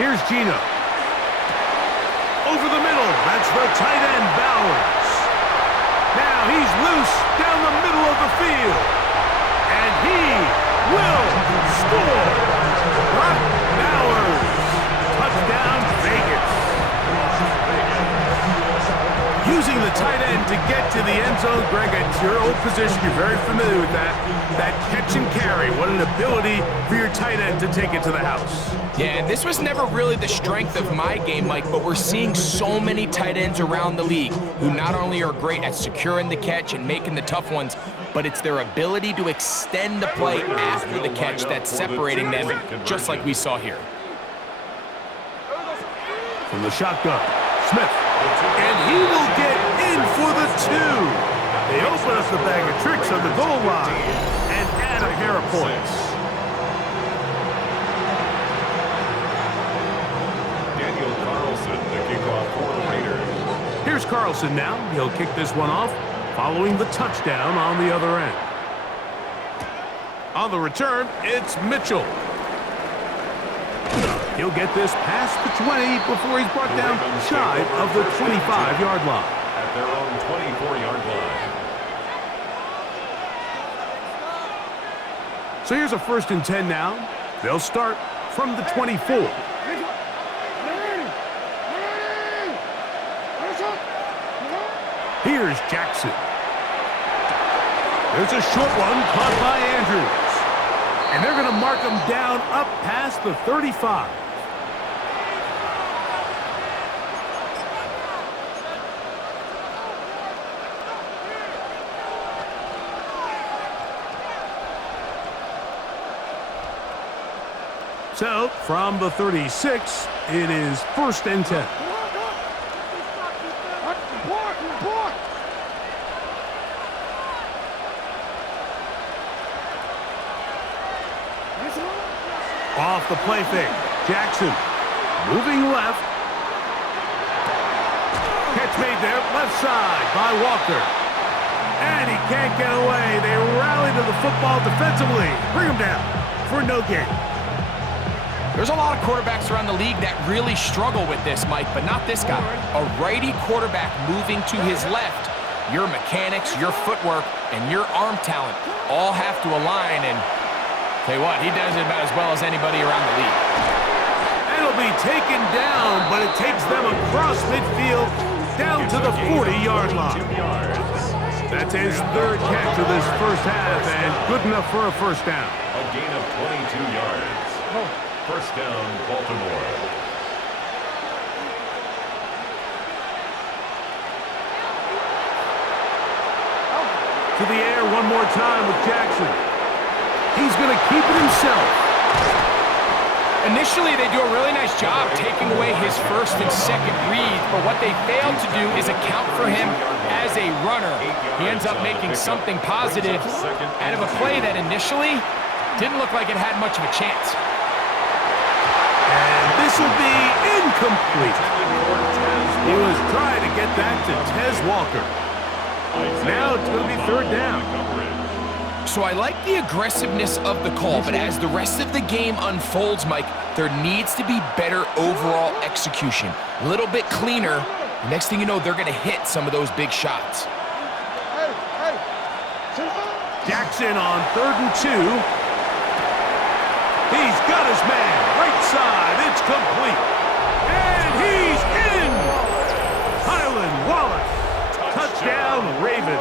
Here's Gino. Over the middle. That's the tight end, Bowers. Now he's loose down the middle of the field. And he will score. Brock Bowers. Touchdown, Vegas. Using the tight end to get to the end zone, Greg, at your old position, you're very familiar with that. That catch and carry, what an ability for your tight end to take it to the house. Yeah, and this was never really the strength of my game, Mike, but we're seeing so many tight ends around the league who not only are great at securing the catch and making the tough ones, but it's their ability to extend the play after the catch that's separating them, just like we saw here. From the shotgun, Smith. And he will get in for the 2. They open up the bag of tricks on the goal line and add a pair of points. Daniel Carlson, the kickoff for the Raiders. Here's Carlson now. He'll kick this one off following the touchdown on the other end. On the return, it's Mitchell. He'll get this past the 20 before he's brought down shy of the 25-yard line. At their own 24-yard line. So here's a 1st and 10 now. They'll start from the 24. Here's Jackson. There's a short one caught by Andrews. And they're going to mark him down up past the 35. So, from the 36, it is 1st and 10. Off the play fake. Jackson moving left. Catch made there, left side by Walker. And he can't get away. They rally to the football defensively. Bring him down for no gain. There's a lot of quarterbacks around the league that really struggle with this, Mike, but not this guy. A righty quarterback moving to his left. Your mechanics, your footwork, and your arm talent all have to align, and tell you what, he does it about as well as anybody around the league. It'll be taken down, but it takes them across midfield down to the 40-yard line. That's his 3rd catch of this first half, and good enough for a 1st down. A gain of 22 yards. 1st down, Baltimore. To the air one more time with Jackson. He's going to keep it himself. Initially, they do a really nice job taking away his 1st and 2nd read, but what they failed to do is account for him as a runner. He ends up making something positive out of a play that initially didn't look like it had much of a chance. And this will be incomplete. He was trying to get that to Tez Walker. Now it's going to be 3rd down. So I like the aggressiveness of the call, but as the rest of the game unfolds, Mike, there needs to be better overall execution. A little bit cleaner. Next thing you know, they're going to hit some of those big shots. Jackson on 3rd and 2. He's got his man. Right side. It's complete. And he's in. Highland Wallace. Touchdown, Ravens.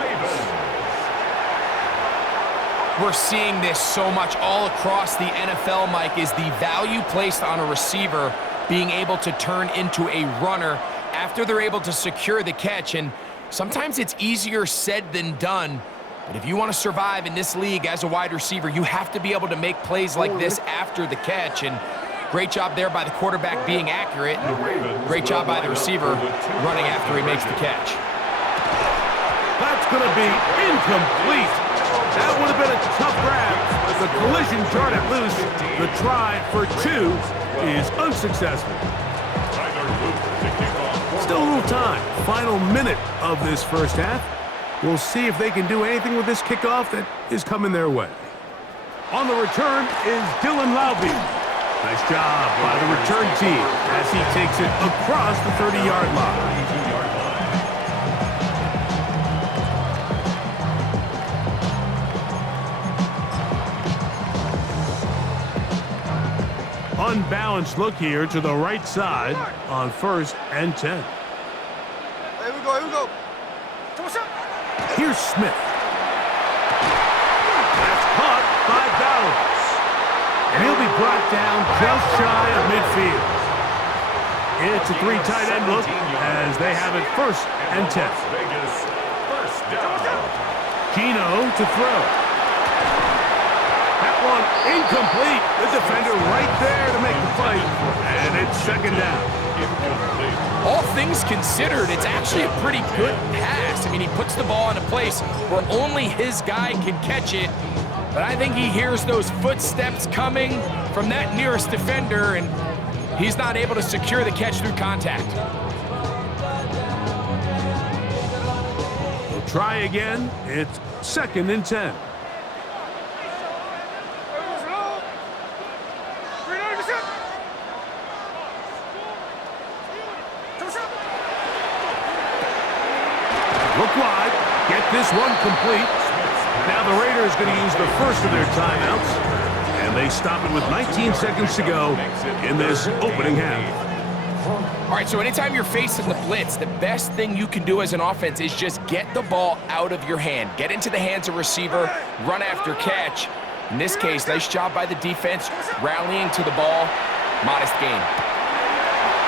We're seeing this so much all across the NFL, Mike, is the value placed on a receiver being able to turn into a runner after they're able to secure the catch. And sometimes it's easier said than done. But if you want to survive in this league as a wide receiver, you have to be able to make plays like this after the catch. And great job there by the quarterback being accurate. And great job by the receiver running after he makes the catch. That's going to be incomplete. That would have been a tough grab. The collision jarred it loose. The try for 2 is unsuccessful. Still a little time. Final minute of this first half. We'll see if they can do anything with this kickoff that is coming their way. On the return is Dylan Laube. Nice job by the return team as he takes it across the 30-yard line. Unbalanced look here to the right side on 1st and 10. Here we go. Here's Smith. That's caught by Bowers. And he'll be brought down just shy of midfield. It's a 3 tight end look as they have it 1st and 10. Gino to throw. That one incomplete. The defender right there to make the play. And it's 2nd down. All things considered, it's actually a pretty good pass. I mean, he puts the ball in a place where only his guy can catch it. But I think he hears those footsteps coming from that nearest defender, and he's not able to secure the catch through contact. We'll try again. It's 2nd and 10. Look wide. Get this one complete. Now the Raiders going to use the first of their timeouts. And they stop it with 19 seconds to go in this opening half. All right, so anytime you're facing the blitz, the best thing you can do as an offense is just get the ball out of your hand. Get into the hands of receiver, run after catch. In this case, nice job by the defense, rallying to the ball. Modest gain.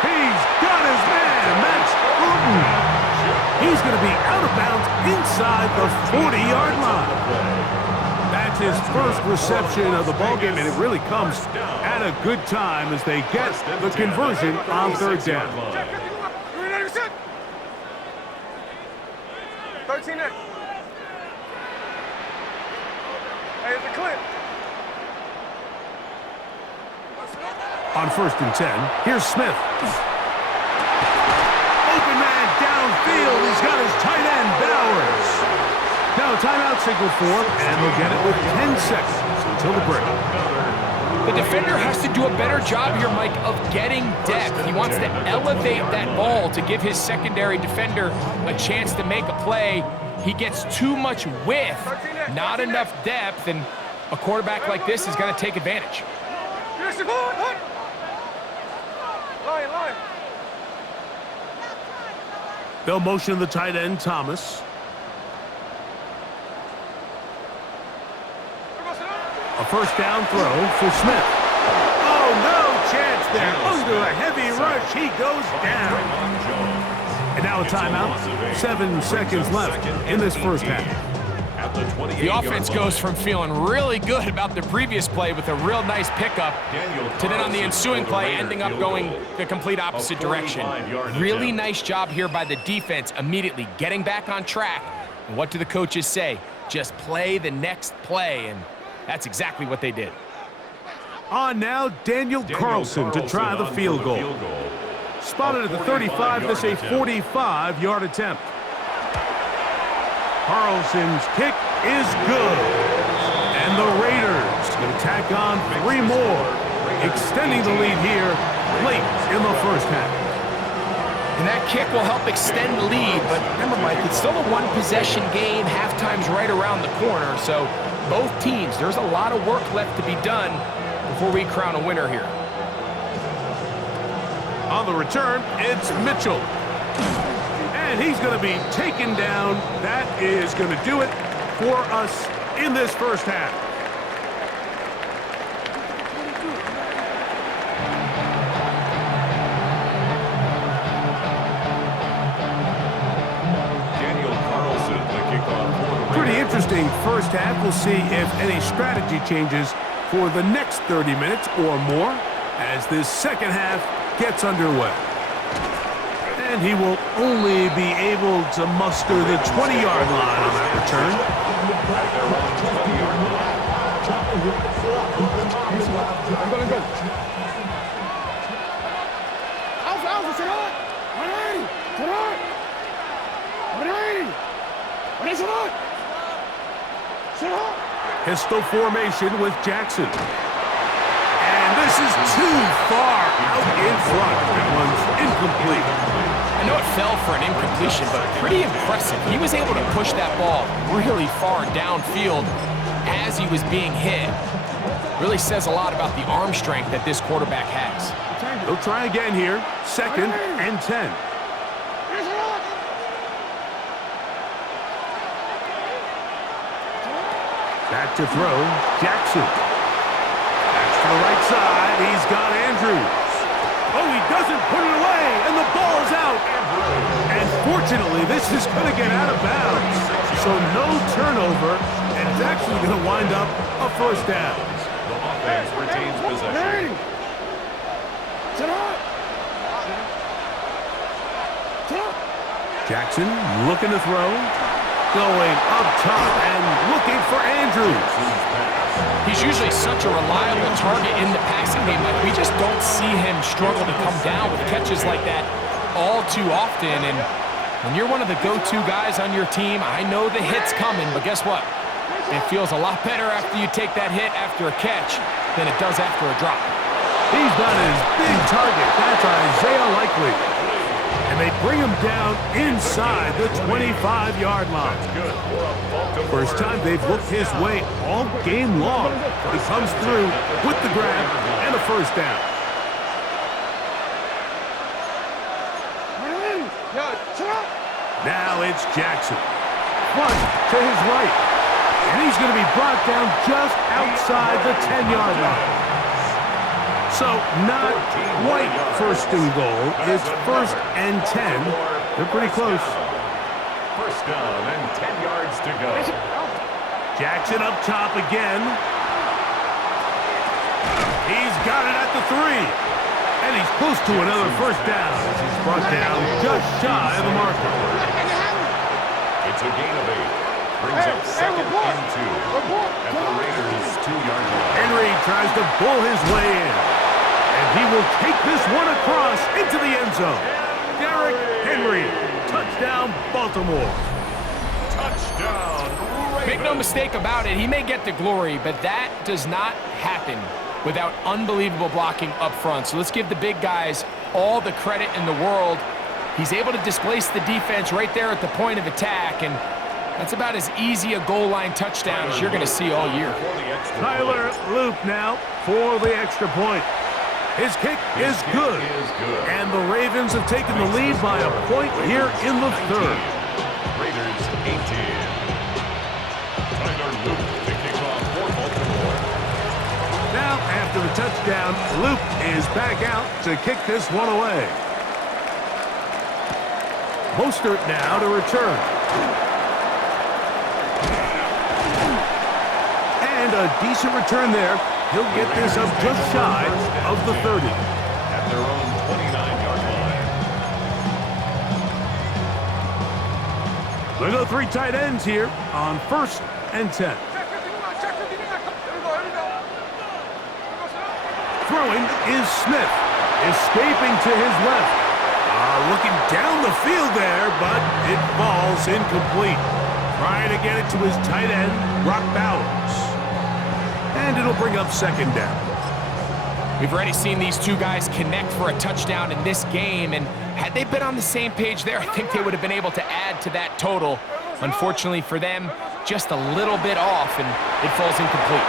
He's got his man, Max Uden. He's going to be out of bounds inside the 40-yard line. That's his first reception of the ballgame, and it really comes at a good time as they get the conversion on 3rd down. 13 next. Hey, it's a clip. On 1st and 10, here's Smith. Open man downfield. He's got his tight end, Bowers. Now a timeout signal for him, and they'll get it with 10 seconds until the break. The defender has to do a better job here, Mike, of getting depth. He wants to elevate that ball to give his secondary defender a chance to make a play. He gets too much width, not enough depth, and a quarterback like this is going to take advantage. Line. They'll motion the tight end, Thomas. A 1st down throw for Smith. Oh, no chance there. Under a heavy rush, he goes down. And now a timeout. 7 seconds left in this 1st half. The offense goes from feeling really good about the previous play with a real nice pickup to then on the ensuing play ending up going the complete opposite direction. Really nice job here by the defense immediately getting back on track. And what do the coaches say? Just play the next play, and that's exactly what they did. On now, Daniel Carlson to try the field goal. Spotted at the 35, this a 45-yard attempt. Carlson's kick is good. And the Raiders can tack on 3 more, extending the lead here late in the 1st half. And that kick will help extend the lead, but remember, Mike, it's still a 1-possession game. Halftime's right around the corner, so both teams, there's a lot of work left to be done before we crown a winner here. On the return, it's Mitchell. And he's going to be taken down. That is going to do it for us in this 1st half. Pretty interesting 1st half. We'll see if any strategy changes for the next 30 minutes or more as this 2nd half gets underway. And he will only be able to muster the 20-yard line on that return. Pistol formation with Jackson. And this is 2 front. That one's incomplete. I know it fell for an incompletion, but pretty impressive. He was able to push that ball really far downfield as he was being hit. Really says a lot about the arm strength that this quarterback has. He'll try again here. 2nd and 10. Back to throw, Jackson. That's to the right side. He's got Andrews. Oh, he doesn't put it away, and the ball's out. And fortunately, this is going to get out of bounds. So no turnover, and it's actually going to wind up a first down. The offense retains possession. Jackson looking to throw. Going up top and looking for Andrews. He's usually such a reliable target in the passing game, but we just don't see him struggle to come down with catches like that all too often. And when you're one of the go-to guys on your team, I know the hit's coming, but guess what? It feels a lot better after you take that hit after a catch than it does after a drop. He's got his big target. That's Isaiah Likely. And they bring him down inside the 25-yard line. First time they've looked his way all game long. He comes through with the grab and a first down. Now it's Jackson. Front to his right. And he's going to be brought down just outside the 10-yard line. So not quite first and goal. It's 1st and 10. They're pretty close. First down and 10 yards to go. Jackson up top again. He's got it at the 3. And he's close to another first down as he's brought down just shy of the marker. It's a gain of 8. Brings up 2nd and 2. At the Raiders' 2-yard line. Henry tries to bull his way in. And he will take this one across into the end zone. Derrick Henry, touchdown Baltimore. Touchdown. Make no mistake about it, he may get the glory, but that does not happen without unbelievable blocking up front. So let's give the big guys all the credit in the world. He's able to displace the defense right there at the point of attack, and that's about as easy a goal line touchdown as you're going to see all year. Tyler Loop now for the extra point. His kick is good. And the Ravens have taken the lead by a point here in the 3rd. Raiders 18. Tyler Loop to kick off for Baltimore. Now, after the touchdown, Loop is back out to kick this one away. Mostert now to return. And a decent return there. He'll get this up just shy of the 30. At their own 29-yard line. They go 3 tight ends here on 1st and 10. Throwing is Smith. Escaping to his left. Looking down the field there, but it falls incomplete. Trying to get it to his tight end, Brock Bowers. And it'll bring up 2nd down. We've already seen these two guys connect for a touchdown in this game, and had they been on the same page there, I think they would have been able to add to that total. Unfortunately for them, just a little bit off, and it falls incomplete.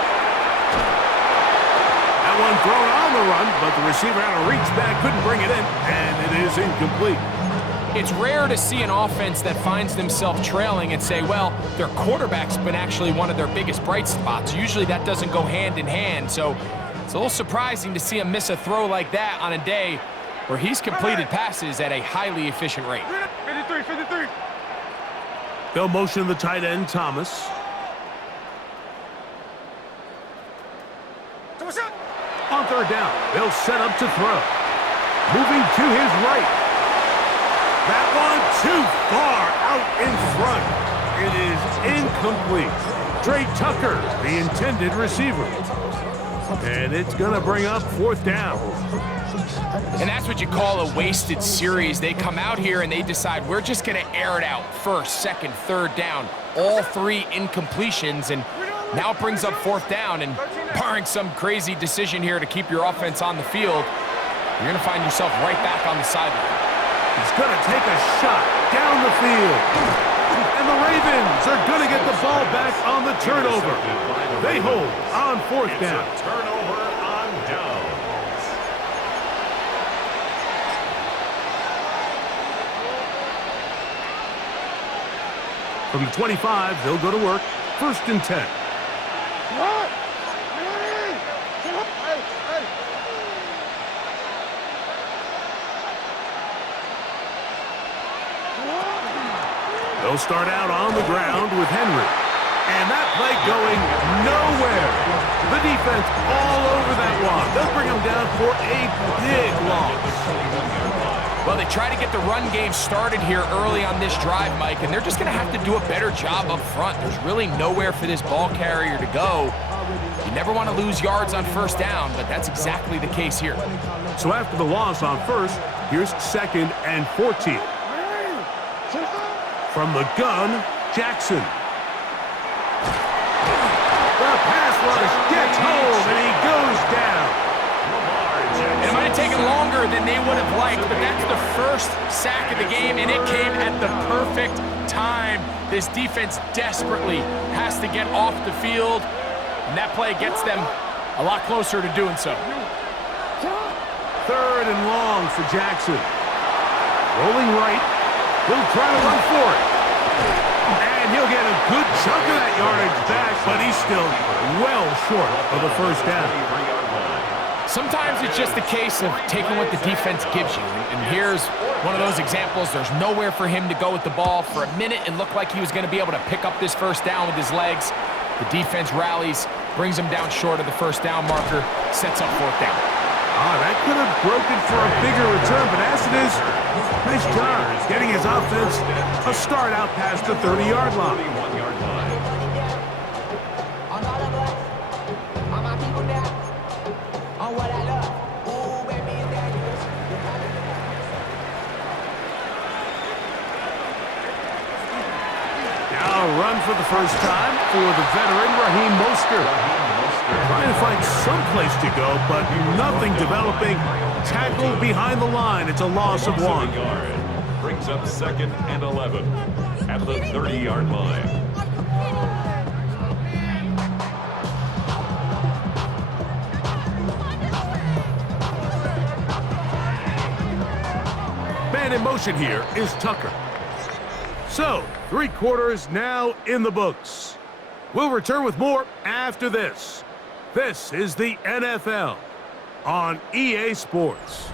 That one thrown on the run, but the receiver had to reach back, couldn't bring it in, and it is incomplete. It's rare to see an offense that finds themselves trailing and say, well, their quarterback's been actually one of their biggest bright spots. Usually that doesn't go hand in hand, so it's a little surprising to see him miss a throw like that on a day where he's completed passes at a highly efficient rate. 53. They'll motion the tight end, Thomas. On 3rd down, they'll set up to throw. Moving to his right. That one too far out in front. It is incomplete. Trey Tucker, the intended receiver. And it's going to bring up 4th down. And that's what you call a wasted series. They come out here and they decide we're just going to air it out. 1st, 2nd, 3rd down. All 3 incompletions, and now it brings up 4th down. And barring some crazy decision here to keep your offense on the field, you're going to find yourself right back on the sideline. He's going to take a shot down the field. And the Ravens are going to get the ball back on the turnover. They hold on 4th down. Turnover on downs. From the 25, they'll go to work. 1st and 10. They'll start out on the ground with Henry. And that play going nowhere. The defense all over that one. They'll bring him down for a big loss. Well, they try to get the run game started here early on this drive, Mike, and they're just going to have to do a better job up front. There's really nowhere for this ball carrier to go. You never want to lose yards on 1st down, but that's exactly the case here. So after the loss on 1st, here's 2nd and 14. From the gun, Jackson. The pass rush gets home, and he goes down. It might have taken longer than they would have liked, but that's the first sack of the game, and it came at the perfect time. This defense desperately has to get off the field, and that play gets them a lot closer to doing so. 3rd and long for Jackson. Rolling right. He'll try to run for it. And he'll get a good chunk of that yardage back, but he's still well short of the 1st down. Sometimes it's just a case of taking what the defense gives you. And here's one of those examples. There's nowhere for him to go with the ball. For a minute, it looked like he was going to be able to pick up this 1st down with his legs. The defense rallies, brings him down short of the 1st down marker, sets up 4th down. That could have broken for a bigger return, but as it is, nice job getting his offense a start out past the 30-yard line. Now a run for the first time for the veteran Raheem Mostert. Trying to find some place to go, but nothing developing. Tackled behind the line. It's a loss of 1. Brings up 2nd and 11 at the 30-yard line. Man in motion here is Tucker. So, 3 quarters now in the books. We'll return with more after this. This is the NFL on EA Sports.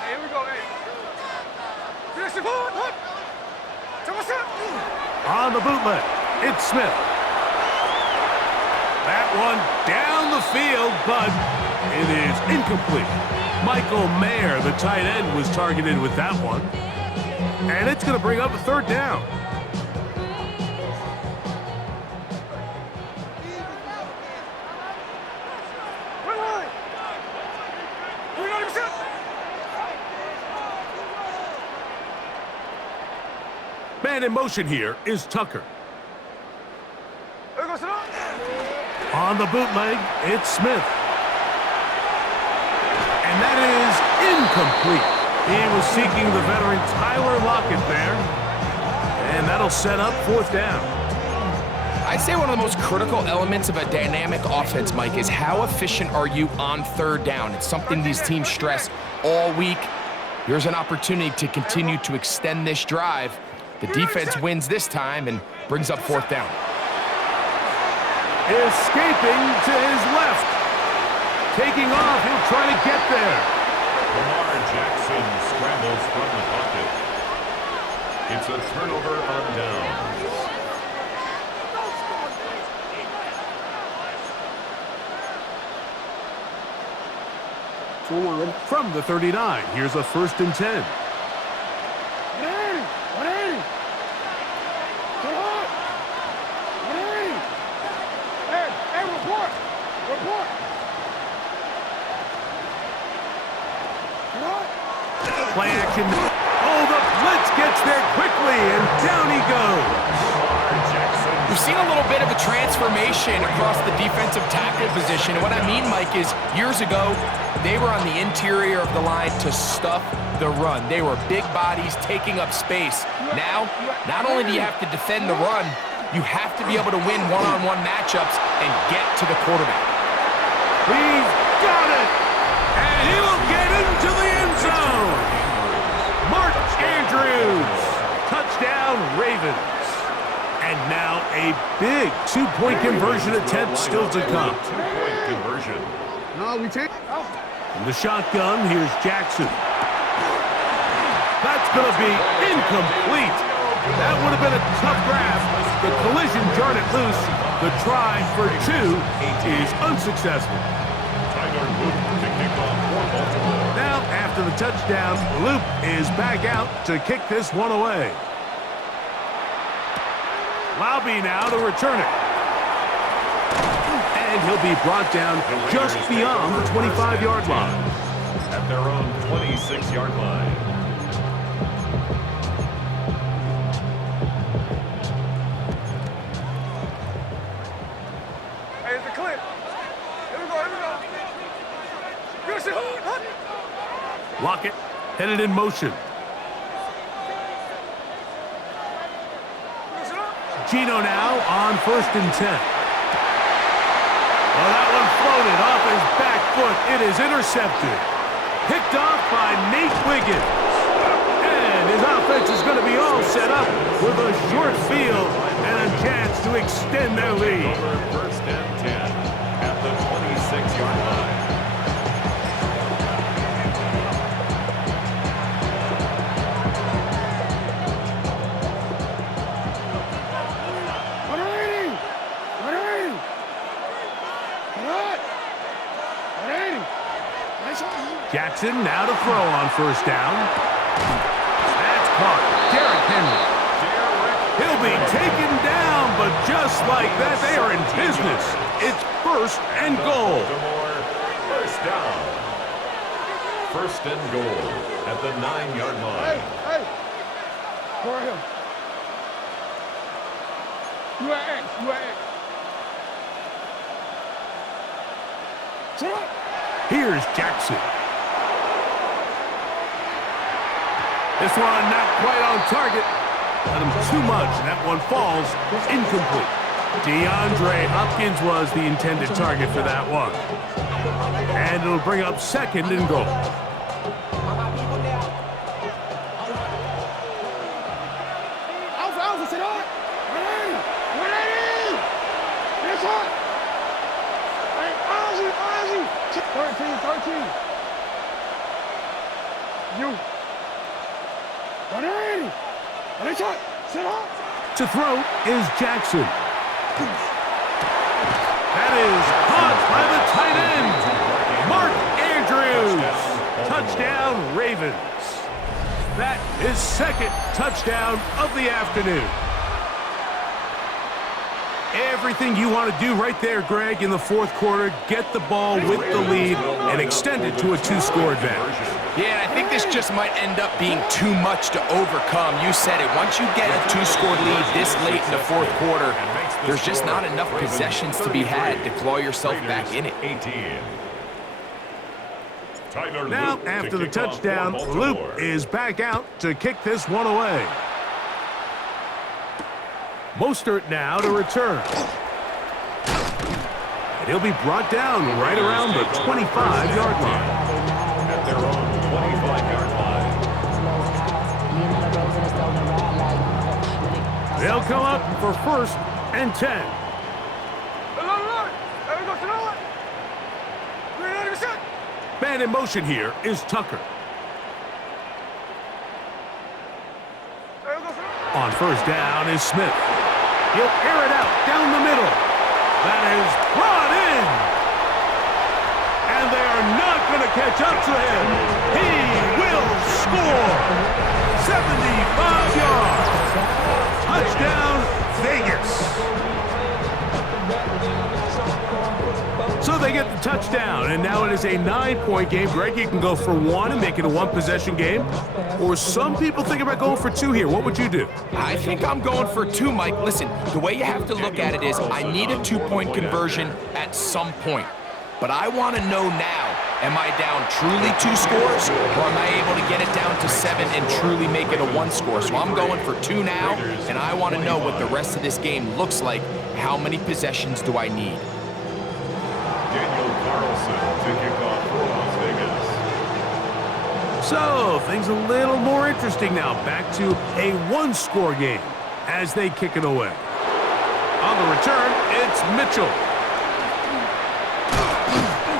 Hey, here we go, hey. Finish it, hook. On the bootleg, it's Smith. That one down the field, but it is incomplete. Michael Mayer, the tight end, was targeted with that one. And it's going to bring up a 3rd down. Man in motion here is Tucker. On the bootleg, it's Smith. And that is incomplete. He was seeking the veteran Tyler Lockett there. And that'll set up 4th down. I'd say one of the most critical elements of a dynamic offense, Mike, is how efficient are you on 3rd down? It's something these teams stress all week. Here's an opportunity to continue to extend this drive. The defense wins this time and brings up 4th down. Escaping to his left. Taking off, he'll try to get there. Lamar Jackson scrambles from the pocket. It's a turnover on downs. From the 39, here's a 1st and 10. Play action. Oh, the blitz gets there quickly, and down he goes. We've seen a little bit of a transformation across the defensive tackle position. And what I mean, Mike, is years ago, they were on the interior of the line to stuff the run. They were big bodies taking up space. Now, not only do you have to defend the run, you have to be able to win one-on-one matchups and get to the quarterback. He's got it! And he will get into the end zone! Mark Andrews! Touchdown, Ravens. And now a big two-point conversion attempt still to come. Two-point conversion. No, we take. In the shotgun, here's Jackson. That's going to be incomplete. That would have been a tough grab. The collision jarred it loose. The try for 2 is unsuccessful. Tyler Loop to kick off for Baltimore. Now, after the touchdown, Loop is back out to kick this one away. Laube now to return it. And he'll be brought down just beyond the 25-yard line. At their own 26-yard line. Hey, it's a clip. Here we go, here we go. Finish it, hut. Lockett headed in motion. Finish it up. Gino now on 1st and 10. Well, that one floated off his back foot. It is intercepted. Picked off by Nate Wiggins. And his offense is going to be all set up with a short field and a chance to extend their lead. 1st and 10 at the 26-yard line. Jackson now to throw on 1st down. That's caught. Derrick Henry. He'll be taken down, but just like that, they are in business. It's 1st and goal. First down. 1st and goal at the 9-yard line. Hey. For him. You are X. Sit up. Here's Jackson. This one not quite on target. Let him too much. That one falls incomplete. DeAndre Hopkins was the intended target for that one. And it'll bring up 2nd and goal. Alpha, sit up. 180. It's hot. Hey, Ozzy. 13. You. 180. It's hot. Sit up. To throw is Jackson. That is caught by the tight end, Mark Andrews. Touchdown, Ravens. That is 2nd touchdown of the afternoon. Everything you want to do right there, Greg, in the 4th quarter, get the ball with the lead and extend it to a 2-score advantage. Yeah, I think this just might end up being too much to overcome. You said it. Once you get a 2-score lead this late in the 4th quarter, there's just not enough possessions to be had to claw yourself back in it. 18. Now, after the touchdown, Loop is back out to kick this one away. Mostert now to return. And he'll be brought down right around the 25-yard line. At their own 25-yard line. They'll come up for 1st and 10. There we go, sit on. 390%. Man in motion here is Tucker. There we go, sit on. On 1st down is Smith. He'll air it out down the middle. That is brought in. And they are not going to catch up to him. He will score. 75 yards. Touchdown, Vegas. So they they get the touchdown, and now it is a 9-point game. Greg, you can go for one and make it a one-possession game, or some people think about going for two here. What would you do? I think I'm going for two, Mike. Listen, the way you have to look at it is I need a two-point conversion at some point. But I want to know now, am I down truly 2 scores, or am I able to get it down to 7 and truly make it a 1 score? So I'm going for 2 now, and I want to know what the rest of this game looks like. How many possessions do I need? Daniel Carlson to kick off for Las Vegas. So, things a little more interesting now. Back to a 1-score game as they kick it away. On the return, it's Mitchell.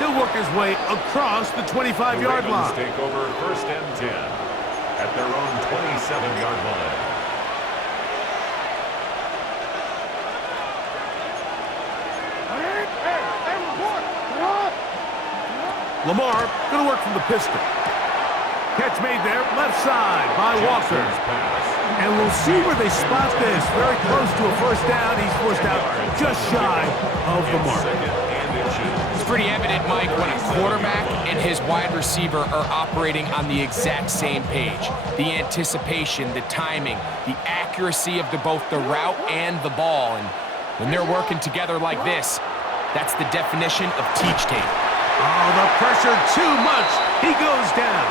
He'll work his way across the 25-yard line. Take over 1st and 10 at their own 27-yard line. Lamar going to work from the pistol. Catch made there, left side by Walker. And we'll see where they spot this. Very close to a first down. He's forced out just shy of the mark. It's pretty evident, Mike, when a quarterback and his wide receiver are operating on the exact same page. The anticipation, the timing, the accuracy of both the route and the ball. And when they're working together like this, that's the definition of teach tape. Oh, the pressure too much. He goes down.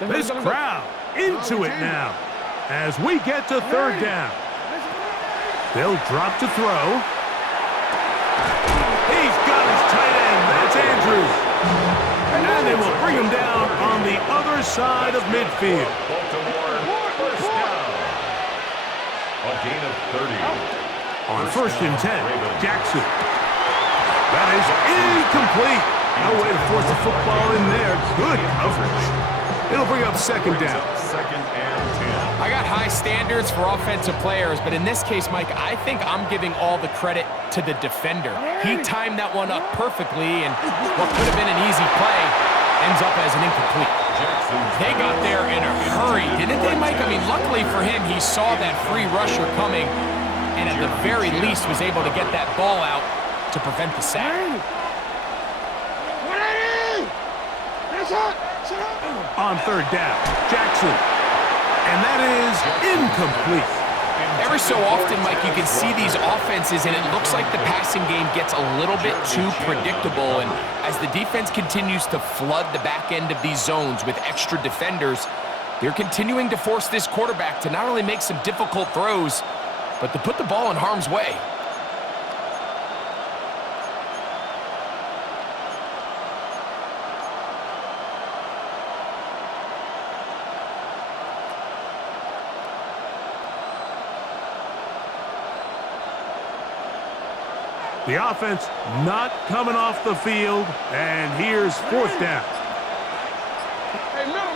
This crowd into it now as we get to 3rd down. They'll drop to throw. He's got his tight end. That's Andrews. And they will bring him down on the other side of midfield. Baltimore, 1st down. A gain of 30. On 1st and 10, Jackson. That is incomplete. No way to force the football in there. Good coverage. It'll bring up 2nd down. 2nd and 10. I got high standards for offensive players, but in this case, Mike, I think I'm giving all the credit to the defender. He timed that one up perfectly, and what could have been an easy play ends up as an incomplete. They got there in a hurry, didn't they, Mike? I mean, luckily for him, he saw that free rusher coming, and at the very least was able to get that ball out to prevent the sack. On 3rd down, Jackson. And that is incomplete. Every so often, Mike, you can see these offenses, and it looks like the passing game gets a little bit too predictable. And as the defense continues to flood the back end of these zones with extra defenders, they're continuing to force this quarterback to not only make some difficult throws, but to put the ball in harm's way. The offense not coming off the field, and here's 4th down. Hey, middle.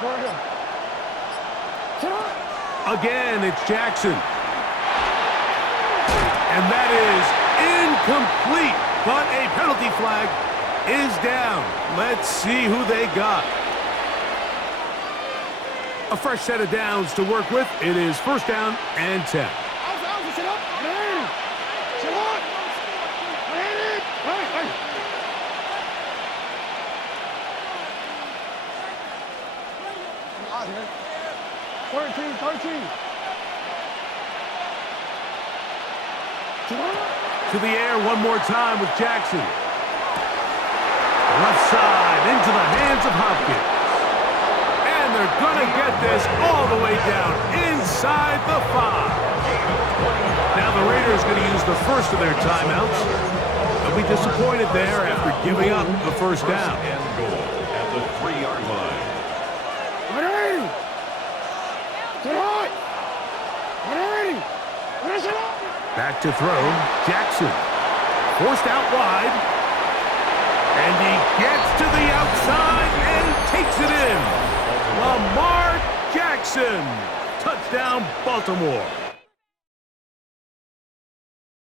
Go ahead. Again, it's Jackson. And that is incomplete, but a penalty flag is down. Let's see who they got. A fresh set of downs to work with. It is 1st down and 10. To the air one more time with Jackson. Left side into the hands of Hopkins. And they're going to get this all the way down inside the 5. Now the Raiders going to use the first of their timeouts. They'll be disappointed there after giving up the 1st down. And goal at the 3-yard line. Back to throw, Jackson. Forced out wide. And he gets to the outside and takes it in. Lamar Jackson. Jackson. Touchdown, Baltimore.